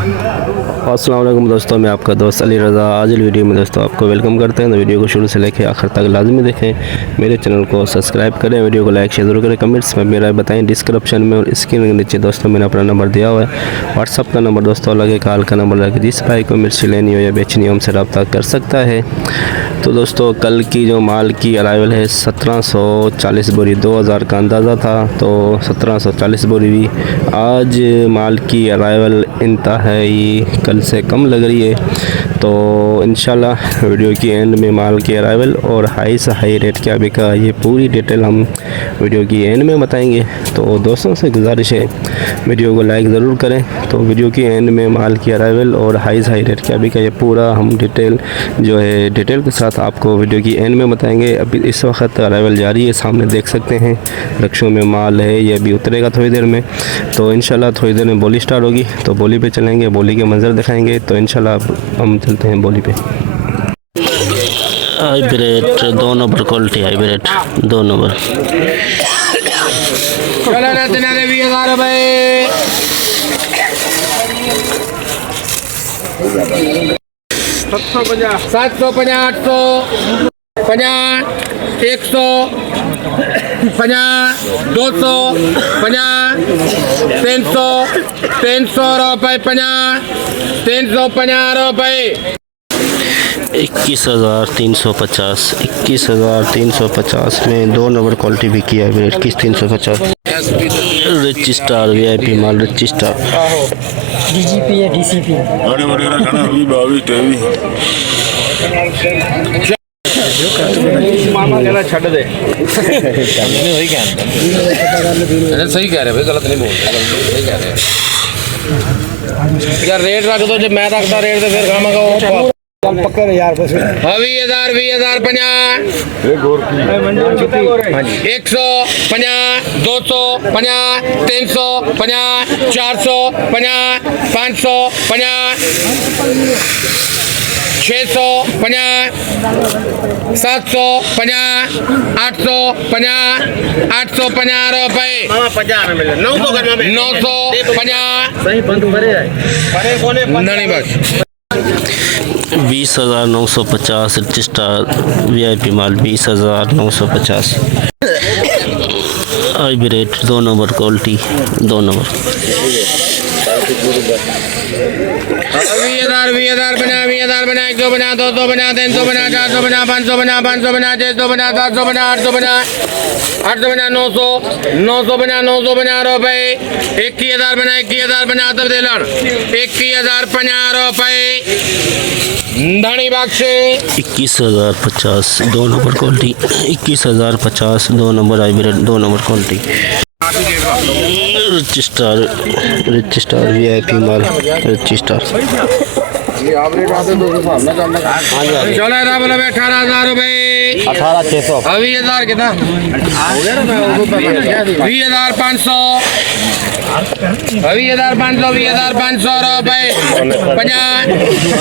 अस्सलाम वालेकुम दोस्तों, मैं आपका दोस्त अली रज़ा। आज वीडियो में दोस्तों आपको वेलकम करते हैं। तो वीडियो को शुरू से लेकर आखिर तक लाजमी देखें। मेरे चैनल को सब्सक्राइब करें, वीडियो को लाइक शेयर जरूर करें, कमेंट्स में मेरा बताएं। डिस्क्रिप्शन में और स्क्रीन के नीचे दोस्तों मैंने अपना नंबर दिया हुआ है, व्हाट्सअप का नंबर दोस्तों लगे, कॉल का नंबर लगे। जिस भाई को मिर्ची लेनी हो या बेचनी हो हमसे रब्ता कर सकता है। तो दोस्तों कल की जो माल की अराइवल है 1740 बोरी, 2000 का अंदाज़ा था तो 1740 बोरी भी। आज माल की अराइवल इंतहाई कल से कम लग रही है। तो इंशाल्लाह वीडियो की एंड में माल की अराइवल और हाई से हाई रेट क्या बिका ये पूरी डिटेल हम वीडियो की एंड में बताएंगे। तो दोस्तों से गुजारिश है वीडियो को लाइक ज़रूर करें। तो वीडियो की एंड में माल की अराइवल और हाई से हाई रेट क्या बिका ये पूरा हम डिटेल जो है डिटेल के साथ आपको वीडियो की एंड में बताएंगे। अभी इस वक्त अराइवल जारी है, सामने देख सकते हैं रक्षों में माल है, ये भी उतरेगा थोड़ी देर में। तो इंशाल्लाह थोड़ी देर में बोली स्टार्ट होगी, तो बोली पे चलेंगे, बोली के मंजर दिखाएंगे। तो इंशाल्लाह हम चलते हैं बोली पे। Hybrid 2 number quality, hybrid 2 number 750 800 50 100 50 200 50 300 300 रुपये 50 350 रुपये 21,350 21,350 में 2 नंबर क्वालिटी भी किया है। 21,350 रिच स्टार VIP माल, रिच स्टार DGP या DCP छड़ दे सही कह रहे भाई, गलत नहीं बोल रहे, सही कह रहे यार। रेट रख दो, जब मैं रखता रेट तो फिर खामा पक्का यार बस 20,000 20,050 150 250 350 450 550 650 750 850 850 रुपये 950 नहीं बस 20,950 रिच स्टार VIP माल 20,950 हाइब्रिड 2 नंबर क्वालिटी 2 नंबर 20,000 बना 100 बना 200 बना 300 बना 400 बना 500 बना 500 बना 600 बना 700 बना 800 बना 900 बना 900 बना रुपये 21,000 बना 21,000 बना तब दे लड़ 21,050 रुपये धनी बख्शे 21,050 2 number quality 21,050 2 number hybrid 2 number quality rich star VIP माल, रिच स्टार चलो 18,000 रुपये 18,600 20,000 कितना 20,500 20,500 रुपये 50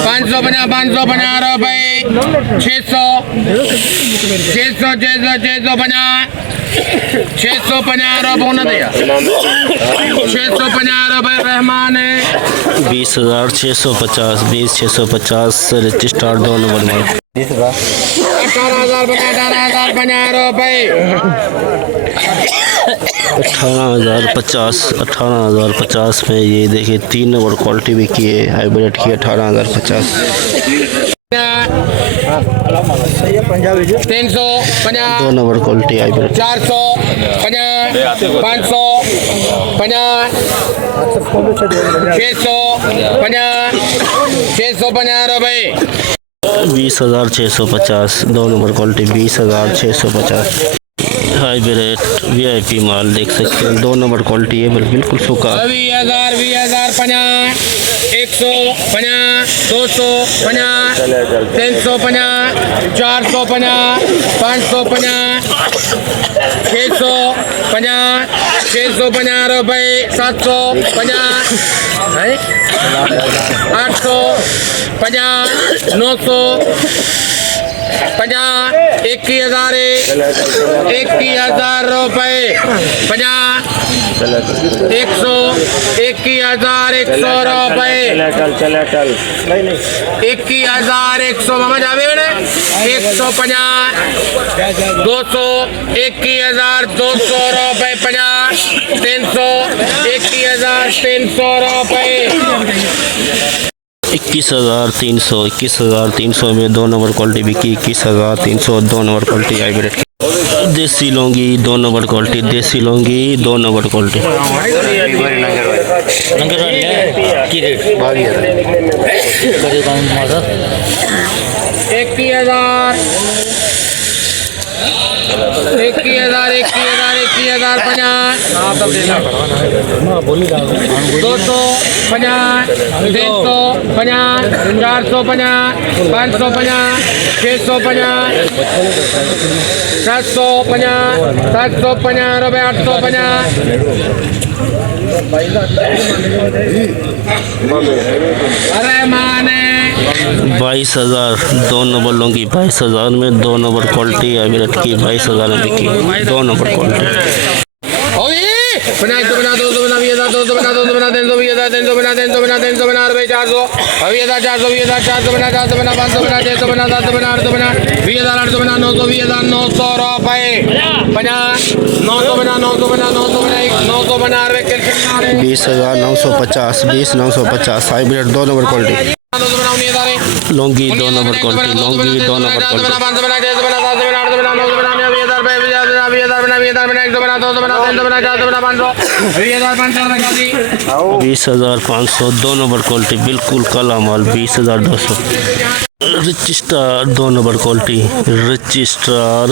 550 रुपये 600 रुपये होना दिया 650 रुपये रहमान है 20,650 20,650 रिच स्टार 2 नंबर माल 18,000 बना 18,050 रुपये 18,050 में ये देखिए 3 नंबर क्वालिटी भी की है, हाइब्रिड की 18,050 350 2 नंबर क्वालिटी हाइब्रिड 450 550 650 रुपये 20,650 2 नंबर क्वालिटी 20,650 हाइब्रिड VIP माल देख सकते हैं 2 नंबर क्वालिटी है, बिल्कुल सूखा 20,000 50 150 250 350 450 550 650 रुपये 750 850 900 50 21,000 रुपये 50 21,100 रुपए 21,100 मामा जावे बने 150 200 21,200 रुपए 50 300 21,300 रुपए 21,300 में 2 नंबर क्वालिटी बिकी 21,300 2 नंबर क्वालिटी हाइब्रिड की। देसी लौंगी 2 नंबर क्वालिटी, देसी लौंगी 2 नंबर क्वालिटी। 750 रुपए 850 अरे माने 22,000 2 नंबर लौंगी 22,000 में 2 नंबर क्वालिटी हाइब्रिड की 22,000 में बिकी 2 नंबर क्वालिटी। बना 200 बना 200 बना 200 बना 300 बना 300 बना 300 बना 400 400 बना 400 बना 500 बना 600 बना 700 बना 800 बना 20,000 800 बना 900 900 रुपए 50 900 बना 900 बना 900 बना 900 बना 20,950 20,950 hybrid 2 number quality Laungi 2 number quality Laungi 2 number quality 20,500 2 number quality बिल्कुल काला माल 20,200 rich star 2 number quality rich star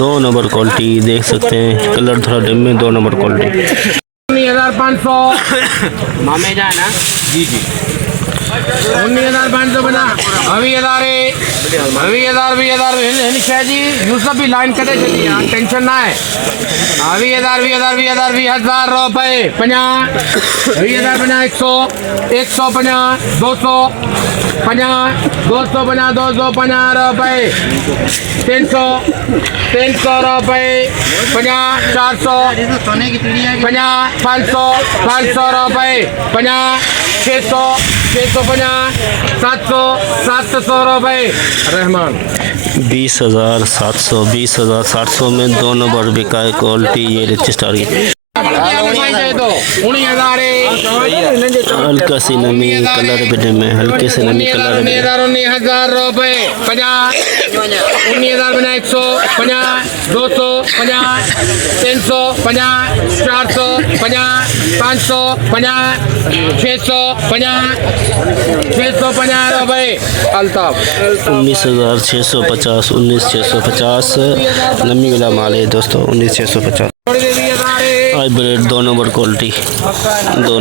2 number quality देख सकते हैं कलर थोड़ा डिम में 2 नंबर क्वालिटी 19,500 मामे जाना जी 19,500 बना अभी 20,000 जी यूसुफ भी लाइन कटे चली यार टेंशन ना है 20,000 रुपए 50 20,000 बना 100 150 200 50 200 बना 250 रुपए 300 रुपए 50 400 50 500 रुपए 50 650 700 रुपए रहमान 20,700 में 2 नंबर बिका है क्वालिटी ये रिच स्टार की हल्का सी नमी कलर बिडे में हल्के से नमी कलर 19,000 रुपए 50 19,000 बना 150 200 50 300 50 400 50 500 50 650 रुपए अल्ताफ 19,650 19,650 नमी वाला माल है दोस्तों 19,650 hybrid 2 number quality 2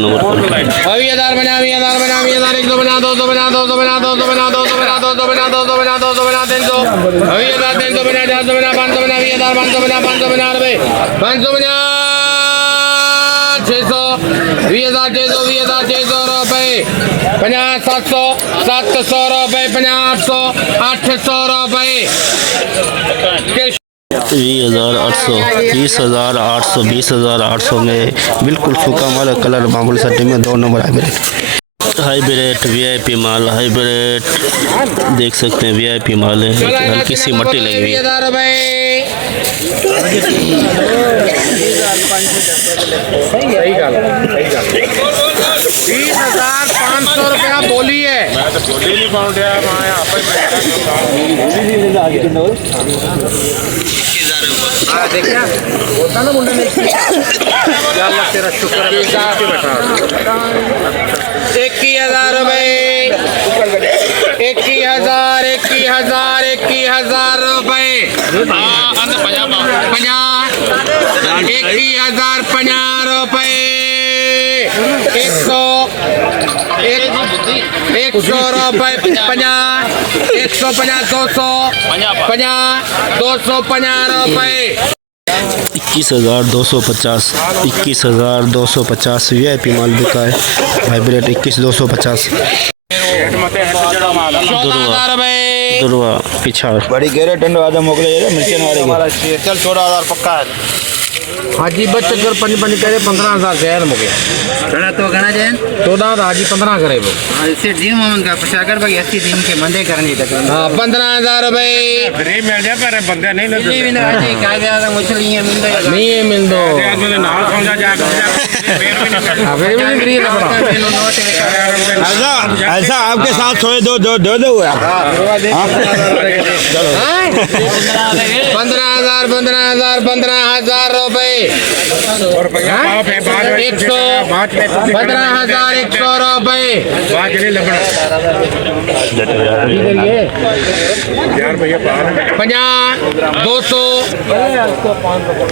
number quality 20,000 बना 100 बना 200 बना 200 बना 200 बना 200 बना 200 बना 200 बना 200 बना 300 300 बना 400 बना 500 बना 20,000 500 बना रुपए 500 बना 600 20,600 रुपए 50 700 रुपए 50 800 रुपए 20,800 में बिल्कुल सूखा माल कलर मामूल सट्टी में 2 नंबर हाइब्रिड वीआईपी माल हाइब्रिड देख सकते हैं वीआईपी माल है हल्की सी मट्टी लगी हुई है 20,500 रुपया बोली है देखा होता ना मुंडे में अल्लाह तेरा शुक्र है 21,000 रुपए 21,000 रुपए 21,050 रुपए 100 रुपए 50 150 250 रुपए 21,250 वीआईपी माल बिका है हाइब्रिड 21,250 दुर्वा पिछाड़ बड़ी गहरे टंडो आधा मोकले मिर्चन वाले चल 14,000 पक्का है हाजी बच्चे कर पंज पंज करे 15,000 शहर मुके घना तो घना जैन 14 हाजी 15 करे वो इससे दिन मोहम्मद का पशागर भाई 80 दिन के मंदे करने तक हाँ 15,000 रुपए फ्री मिल जाए पर बंदे नहीं ना दिल्ली में आज काय ज्यादा मछली है मिल जाएगा नहीं है मिल दो मुझे नाल समझा जाकर फिर भी नहीं फ्री लगना ऐसा आपके साथ सोए दो दो दो दो 15,000 रुपए 15,100 रुपए बात नहीं लगना यार भैया 50 200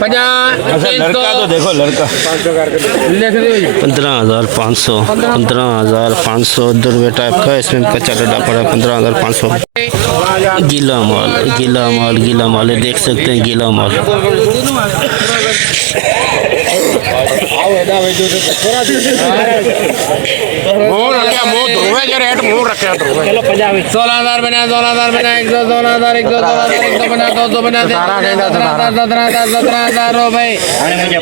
50 लड़का तो देखो लड़का लिख दो 15,500 15,500 रुपये टाइप का इसमें कच्चा डड्डा पड़ा 15,500 गीला माल है, देख सकते हैं गीला माल। मोर रखा मोर धोवे जो रेट मोर रखा धोवे 16,000 बना 116,000 116,000 बना 200 बना 17,000 रुपए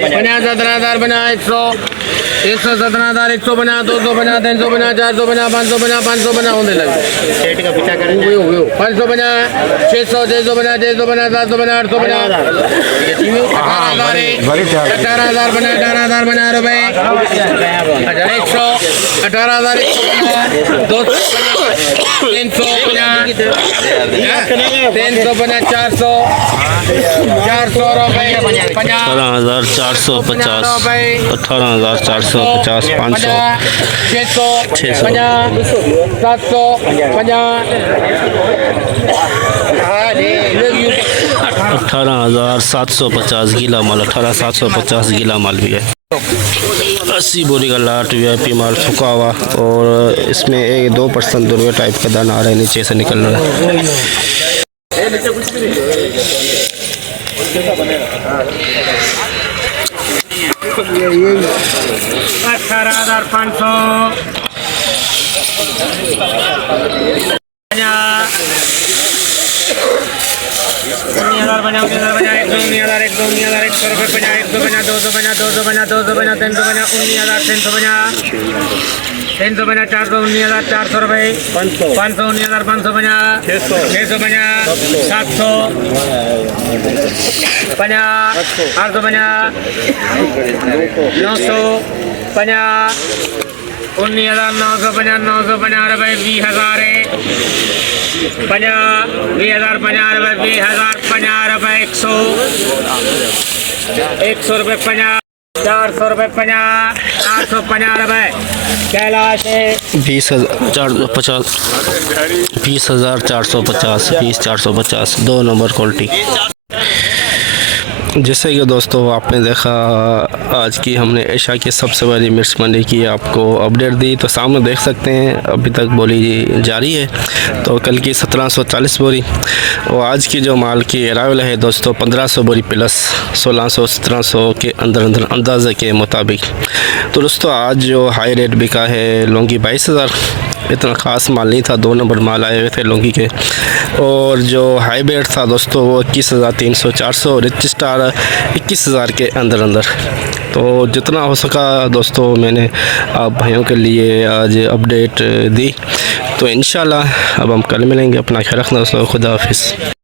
17,000 बना 117,000 100 बना 200 बना 300 बना 400 बना 500 बना होने लगे 500 बना 600 बना 700 बना 800 बना 18,000 बना 18,000 बना रुपए 100 18,000 200 300 बना 400 रुपए 18,450 18,450 500 600 700 18,750 गीला माल 18,750 गीला माल भी है। 80 बोरी का लाट VIP माल फुका हुआ और इसमें 2% रुपये टाइप का दाना आ रहा है, नीचे से निकल रहा है। 19,000 बना 19,000 बना 1,000 100 रुपए बना 100 बना 200 बना 200 बना 300 बना 19,000 300 बना 300 बना 400 19,400 रुपए 500 19,500 बना 600 बना 700 बना 800 बना 900 बना 19,900 बना 900 बना रुपए 20,000 है 20,000 50 रुपए 20,000 50 रुपए 100 रुपए 50 400 रुपए 50 850 रुपए कैलाश है 20,450 20,450 2 नंबर क्वालिटी। जैसे कि दोस्तों आपने देखा आज की हमने एशिया की सबसे बड़ी मिर्च मंडी की आपको अपडेट दी, तो सामने देख सकते हैं अभी तक बोली जारी है। तो कल की 1740 बोरी और आज की जो माल की अरावल है दोस्तों 1500 बोरी प्लस 1600-1700 के अंदर अंदाजे के मुताबिक। तो दोस्तों आज जो हाई रेट बिका है लौंगी 22,000, इतना ख़ास माल नहीं था, 2 नंबर माल आए हुए थे लौंगी के। और जो हाई ब्रेड था दोस्तों वो 21,300 400 रिच स्टार 21,000 के अंदर। तो जितना हो सका दोस्तों मैंने आप भाइयों के लिए आज अपडेट दी। तो इंशाल्लाह अब हम कल मिलेंगे। अपना ख्याल रखना दोस्तों, खुदा हाफिज़।